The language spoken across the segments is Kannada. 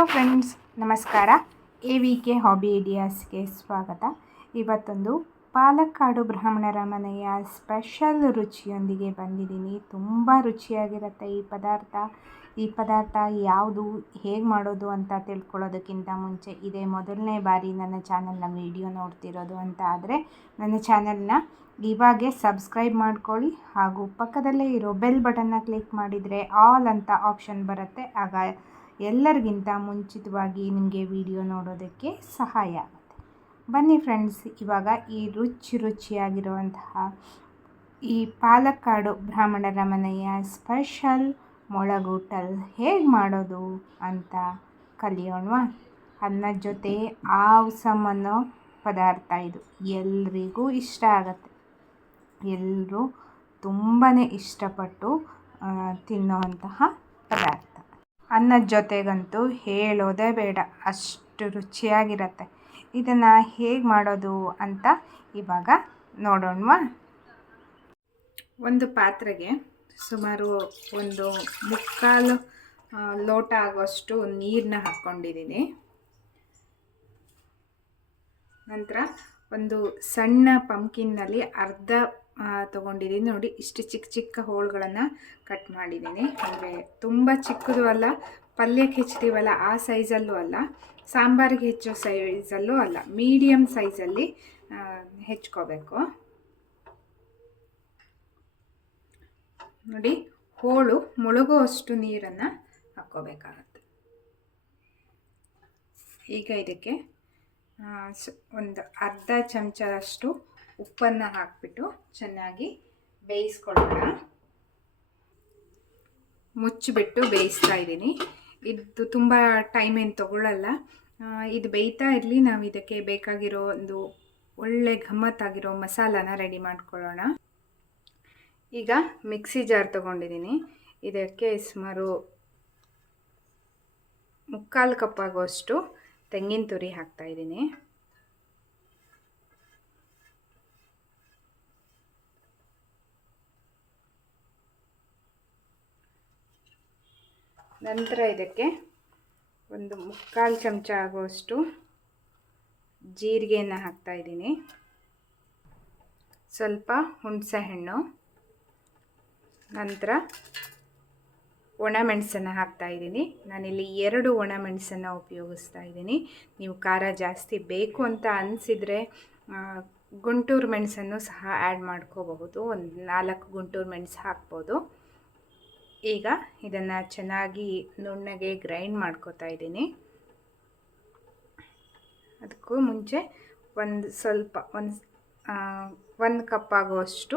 ಹಲೋ ಫ್ರೆಂಡ್ಸ್, ನಮಸ್ಕಾರ. ಎ ವಿ ಕೆ ಹಾಬಿ ಐಡಿಯಾಸ್ಗೆ ಸ್ವಾಗತ. ಇವತ್ತೊಂದು ಪಾಲಕ್ಕಾಡು ಬ್ರಾಹ್ಮಣರ ಮನೆಯ ಸ್ಪೆಷಲ್ ರುಚಿಯೊಂದಿಗೆ ಬಂದಿದ್ದೀನಿ. ತುಂಬ ರುಚಿಯಾಗಿರುತ್ತೆ ಈ ಪದಾರ್ಥ. ಈ ಪದಾರ್ಥ ಯಾವುದು, ಹೇಗೆ ಮಾಡೋದು ಅಂತ ತಿಳ್ಕೊಳ್ಳೋದಕ್ಕಿಂತ ಮುಂಚೆ ಇದೇ ಮೊದಲನೇ ಬಾರಿ ನನ್ನ ಚಾನಲ್ನ ವಿಡಿಯೋ ನೋಡ್ತಿರೋದು ಅಂತ ಆದರೆ, ನನ್ನ ಚಾನಲ್ನ ಇವಾಗೆ ಸಬ್ಸ್ಕ್ರೈಬ್ ಮಾಡ್ಕೊಳ್ಳಿ ಹಾಗೂ ಪಕ್ಕದಲ್ಲೇ ಇರೋ ಬೆಲ್ ಬಟನ್ನ ಕ್ಲಿಕ್ ಮಾಡಿದರೆ ಆಲ್ ಅಂತ ಆಪ್ಷನ್ ಬರುತ್ತೆ. ಆಗ ಎಲ್ಲರಿಗಿಂತ ಮುಂಚಿತವಾಗಿ ನಿಮಗೆ ವಿಡಿಯೋ ನೋಡೋದಕ್ಕೆ ಸಹಾಯ ಆಗುತ್ತೆ. ಬನ್ನಿ ಫ್ರೆಂಡ್ಸ್ ಇವಾಗ ಈ ರುಚಿ ರುಚಿಯಾಗಿರುವಂತಹ ಈ ಪಾಲಕ್ಕಾಡು ಬ್ರಾಹ್ಮಣರ ಮನೆಯ ಸ್ಪೆಷಲ್ ಮೊಳಗೂಟಲ್ ಹೇಗೆ ಮಾಡೋದು ಅಂತ ಕಲಿಯೋಣವಾ? ಅನ್ನದ ಜೊತೆ ಆವ್ಸಮ್ ಅನ್ನೋ ಪದಾರ್ಥ ಇದು. ಎಲ್ರಿಗೂ ಇಷ್ಟ ಆಗುತ್ತೆ. ಎಲ್ಲರೂ ತುಂಬಾ ಇಷ್ಟಪಟ್ಟು ತಿನ್ನೋವಂತಹ ಪದಾರ್ಥ. ಅನ್ನದ ಜೊತೆಗಂತೂ ಹೇಳೋದೇ ಬೇಡ. ಅಷ್ಟು ರುಚಿಯಾಗಿರುತ್ತೆ. ಇದನ್ನು ಹೇಗೆ ಮಾಡೋದು ಅಂತ ಇವಾಗ ನೋಡೋಣವಾ? ಒಂದು ಪಾತ್ರೆಗೆ ಸುಮಾರು ಒಂದು ಮುಕ್ಕಾಲು ಲೋಟ ಆಗೋಷ್ಟು ನೀರನ್ನ ಹಾಕ್ಕೊಂಡಿದ್ದೀನಿ. ನಂತರ ಒಂದು ಸಣ್ಣ ಪಂಪ್ಕಿನ್ನಲ್ಲಿ ಅರ್ಧ ತೊಗೊಂಡಿದ್ದೀನಿ. ನೋಡಿ, ಇಷ್ಟು ಚಿಕ್ಕ ಚಿಕ್ಕ ಹೋಳುಗಳನ್ನು ಕಟ್ ಮಾಡಿದ್ದೀನಿ. ಅಂದರೆ ತುಂಬ ಚಿಕ್ಕದು ಅಲ್ಲ, ಪಲ್ಯಕ್ಕೆ ಹೆಚ್ಚಿತೀವಲ್ಲ ಆ ಸೈಜಲ್ಲೂ ಅಲ್ಲ. ಸಾಂಬಾರಿಗೆ ಹೆಚ್ಚೋ ಸೈಜಲ್ಲೂ ಅಲ್ಲ ಮೀಡಿಯಮ್ ಸೈಜಲ್ಲಿ ಹೆಚ್ಕೋಬೇಕು. ನೋಡಿ, ಹೋಳು ಮುಳುಗುವಷ್ಟು ನೀರನ್ನು ಹಾಕ್ಕೋಬೇಕಾಗತ್ತೆ. ಈಗ ಇದಕ್ಕೆ ಒಂದು ಅರ್ಧ ಚಮಚದಷ್ಟು ಉಪ್ಪನ್ನು ಹಾಕಿಬಿಟ್ಟು ಚೆನ್ನಾಗಿ ಬೇಯಿಸ್ಕೊಳ್ಳೋಣ ಮುಚ್ಚಿಬಿಟ್ಟು ಬೇಯಿಸ್ತಾ ಇದ್ದೀನಿ. ಇದು ತುಂಬ ಟೈಮ್ ಏನು ತೊಗೊಳ್ಳಲ್ಲ ಇದು ಬೇಯ್ತಾ ಇರಲಿ, ನಾವು ಇದಕ್ಕೆ ಬೇಕಾಗಿರೋ ಒಂದು ಒಳ್ಳೆ ಘಮ್ಮತ್ತಾಗಿರೋ ಮಸಾಲಾನ ರೆಡಿ ಮಾಡ್ಕೊಳ್ಳೋಣ. ಈಗ ಮಿಕ್ಸಿ ಜಾರ್ ತೊಗೊಂಡಿದ್ದೀನಿ. ಇದಕ್ಕೆ ಸುಮಾರು ಮುಕ್ಕಾಲು ಕಪ್ಪಾಗುವಷ್ಟು ತೆಂಗಿನ ತುರಿ ಹಾಕ್ತಾಯಿದ್ದೀನಿ ನಂತರ ಇದಕ್ಕೆ ಒಂದು ಮುಕ್ಕಾಲು ಚಮಚ ಆಗುವಷ್ಟು ಜೀರಿಗೆಯನ್ನು ಹಾಕ್ತಾಯಿದ್ದೀನಿ ಸ್ವಲ್ಪ ಹುಣಸೆ ಹಣ್ಣು ನಂತರ ಒಣಮೆಣಸನ್ನು ಹಾಕ್ತಾಯಿದ್ದೀನಿ ನಾನಿಲ್ಲಿ ಎರಡು ಒಣಮೆಣಸನ್ನು ಉಪಯೋಗಿಸ್ತಾ ಇದ್ದೀನಿ. ನೀವು ಖಾರ ಜಾಸ್ತಿ ಬೇಕು ಅಂತ ಅನಿಸಿದರೆ ಗುಂಟೂರು ಮೆಣಸನ್ನು ಸಹ ಆ್ಯಡ್ ಮಾಡ್ಕೋಬಹುದು. ಒಂದು ನಾಲ್ಕು ಗುಂಟೂರು ಮೆಣಸು ಹಾಕ್ಬೋದು. ಈಗ ಇದನ್ನು ಚೆನ್ನಾಗಿ ನುಣ್ಣಗೆ ಗ್ರೈಂಡ್ ಮಾಡ್ಕೋತಾ ಇದ್ದೀನಿ. ಅದಕ್ಕೂ ಮುಂಚೆ ಒಂದು ಸ್ವಲ್ಪ, ಒಂದು ಒಂದು ಕಪ್ ಆಗುವಷ್ಟು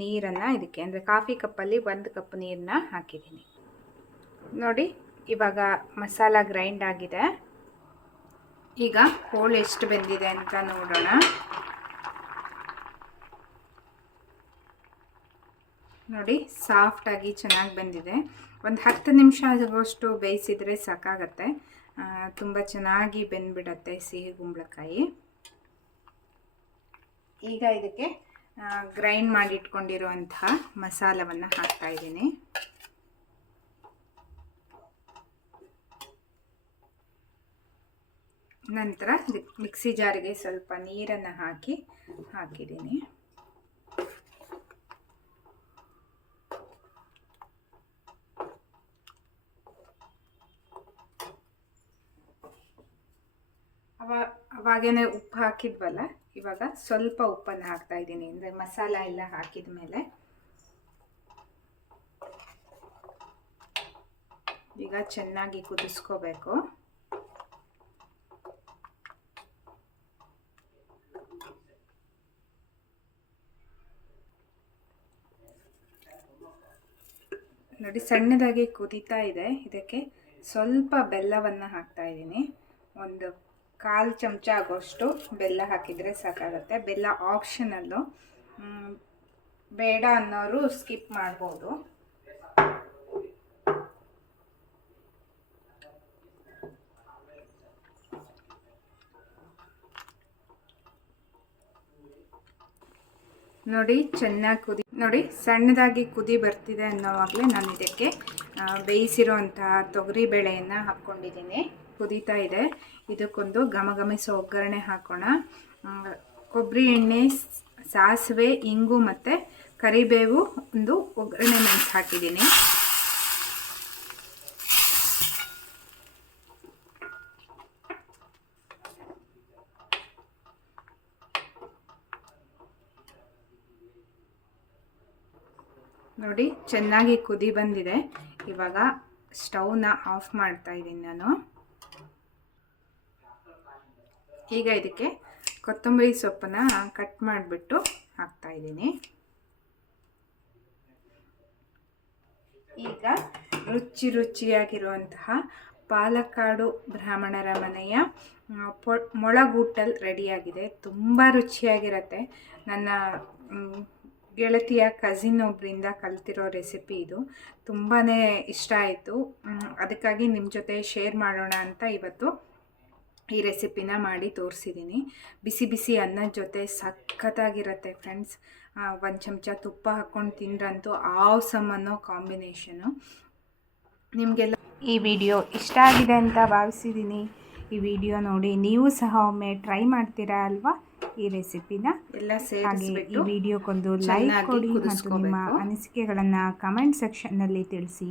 ನೀರನ್ನು ಇದಕ್ಕೆ, ಅಂದರೆ ಕಾಫಿ ಕಪ್ಪಲ್ಲಿ ಒಂದು ಕಪ್ ನೀರನ್ನ ಹಾಕಿದ್ದೀನಿ. ನೋಡಿ, ಇವಾಗ ಮಸಾಲ ಗ್ರೈಂಡ್ ಆಗಿದೆ. ಈಗ ಹೋಳು ಎಷ್ಟು ಬೆಂದಿದೆ ಅಂತ ನೋಡೋಣ. ನೋಡಿ ಸಾಫ್ಟಾಗಿ ಚೆನ್ನಾಗಿ ಬಂದಿದೆ. ಒಂದು ಹತ್ತು ನಿಮಿಷ ಆಗುವಷ್ಟು ಬೇಯಿಸಿದರೆ ಸಾಕಾಗತ್ತೆ. ತುಂಬ ಚೆನ್ನಾಗಿ ಬೆಂದ್ಬಿಡತ್ತೆ ಸಿಹಿ ಕುಂಬಳಕಾಯಿ. ಈಗ ಇದಕ್ಕೆ ಗ್ರೈಂಡ್ ಮಾಡಿ ಇಟ್ಕೊಂಡಿರುವಂತಹ ಮಸಾಲವನ್ನು ಹಾಕ್ತಾ ಇದ್ದೀನಿ. ನಂತರ ಮಿಕ್ಸಿ ಜಾರಿಗೆ ಸ್ವಲ್ಪ ನೀರನ್ನು ಹಾಕಿ ಹಾಕಿದ್ದೀನಿ. ಅವಾಗೇನೆ ಉಪ್ಪು ಹಾಕಿದ್ವಲ್ಲ, ಇವಾಗ ಸ್ವಲ್ಪ ಉಪ್ಪನ್ನು ಹಾಕ್ತಾ ಇದ್ದೀನಿ. ಅಂದರೆ ಮಸಾಲ ಎಲ್ಲ ಹಾಕಿದ ಮೇಲೆ ಈಗ ಚೆನ್ನಾಗಿ ಕುದಿಸ್ಕೋಬೇಕು. ನೋಡಿ, ಸಣ್ಣದಾಗಿ ಕುದೀತಾ ಇದೆ. ಇದಕ್ಕೆ ಸ್ವಲ್ಪ ಬೆಲ್ಲವನ್ನು ಹಾಕ್ತಾ ಇದ್ದೀನಿ. ಒಂದು ಕಾಲು ಚಮಚ ಆಗೋಷ್ಟು ಬೆಲ್ಲ ಹಾಕಿದರೆ ಸಾಕಾಗುತ್ತೆ. ಬೆಲ್ಲ ಆಪ್ಷನಲ್ಲು ಬೇಡ ಅನ್ನೋರು ಸ್ಕಿಪ್ ಮಾಡ್ಬೋದು. ನೋಡಿ, ಚೆನ್ನಾಗಿ ಕುದಿ, ನೋಡಿ, ಸಣ್ಣದಾಗಿ ಕುದಿ ಬರ್ತಿದೆ ಅನ್ನೋವಾಗಲೇ ನಾನು ಇದಕ್ಕೆ ಬೇಯಿಸಿರೋಂತಹ ತೊಗರಿ ಬೇಳೆಯನ್ನು ಹಾಕ್ಕೊಂಡಿದ್ದೀನಿ. ಕುದೀತಾ ಇದೆ. ಇದಕ್ಕೊಂದು ಘಮ ಘಮಿಸೋ ಒಗ್ಗರಣೆ ಹಾಕೋಣ. ಕೊಬ್ಬರಿ ಎಣ್ಣೆ, ಸಾಸಿವೆ, ಇಂಗು ಮತ್ತು ಕರಿಬೇವು ಒಂದು ಒಗ್ಗರಣೆ ಮೆಣಸು ಹಾಕಿದ್ದೀನಿ. ನೋಡಿ, ಚೆನ್ನಾಗಿ ಕುದಿ ಬಂದಿದೆ. ಇವಾಗ ಸ್ಟವ್ನ ಆಫ್ ಮಾಡ್ತಾ ಇದ್ದೀನಿ ನಾನು. ಈಗ ಇದಕ್ಕೆ ಕೊತ್ತಂಬರಿ ಸೊಪ್ಪನ್ನ ಕಟ್ ಮಾಡಿಬಿಟ್ಟು ಹಾಕ್ತಾ ಇದ್ದೀನಿ. ಈಗ ರುಚಿ ರುಚಿಯಾಗಿರುವಂತಹ ಪಾಲಕ್ಕಾಡು ಬ್ರಾಹ್ಮಣರ ಮನೆಯ ಪೊ, ಮೊಳಗೂಟಲ್ ರೆಡಿಯಾಗಿದೆ. ತುಂಬ ರುಚಿಯಾಗಿರುತ್ತೆ. ನನ್ನ ಗೆಳತಿಯ ಕಸಿನ್ ಒಬ್ಬರಿಂದ ಕಲ್ತಿರೋ ರೆಸಿಪಿ ಇದು. ತುಂಬಾ ಇಷ್ಟ ಆಯಿತು. ಅದಕ್ಕಾಗಿ ನಿಮ್ಮ ಜೊತೆ ಶೇರ್ ಮಾಡೋಣ ಅಂತ ಇವತ್ತು ಈ ರೆಸಿಪಿನ ಮಾಡಿ ತೋರಿಸಿದ್ದೀನಿ. ಬಿಸಿ ಬಿಸಿ ಅನ್ನದ ಜೊತೆ ಸಖತ್ತಾಗಿರುತ್ತೆ ಫ್ರೆಂಡ್ಸ್. ಒಂದು ಚಮಚ ತುಪ್ಪ ಹಾಕ್ಕೊಂಡು ತಿಂದ್ರಂತೂ ಆವ್ಸಮ್ ಅನ್ನೋ ಕಾಂಬಿನೇಷನು. ನಿಮಗೆಲ್ಲ ಈ ವಿಡಿಯೋ ಇಷ್ಟ ಆಗಿದೆ ಅಂತ ಭಾವಿಸಿದ್ದೀನಿ. ಈ ವಿಡಿಯೋ ನೋಡಿ ನೀವು ಸಹ ಒಮ್ಮೆ ಟ್ರೈ ಮಾಡ್ತೀರಾ ಅಲ್ವಾ? ಈ ರೆಸಿಪಿನ? ಎಲ್ಲ ಹಾಗೆ ಈ ವಿಡಿಯೋಕ್ಕೊಂದು ಲೈಕ್ ಕೊಡಿ ಮತ್ತು ನಿಮ್ಮ. ಅನಿಸಿಕೆಗಳನ್ನು ಕಮೆಂಟ್ ಸೆಕ್ಷನ್ನಲ್ಲಿ ತಿಳಿಸಿ.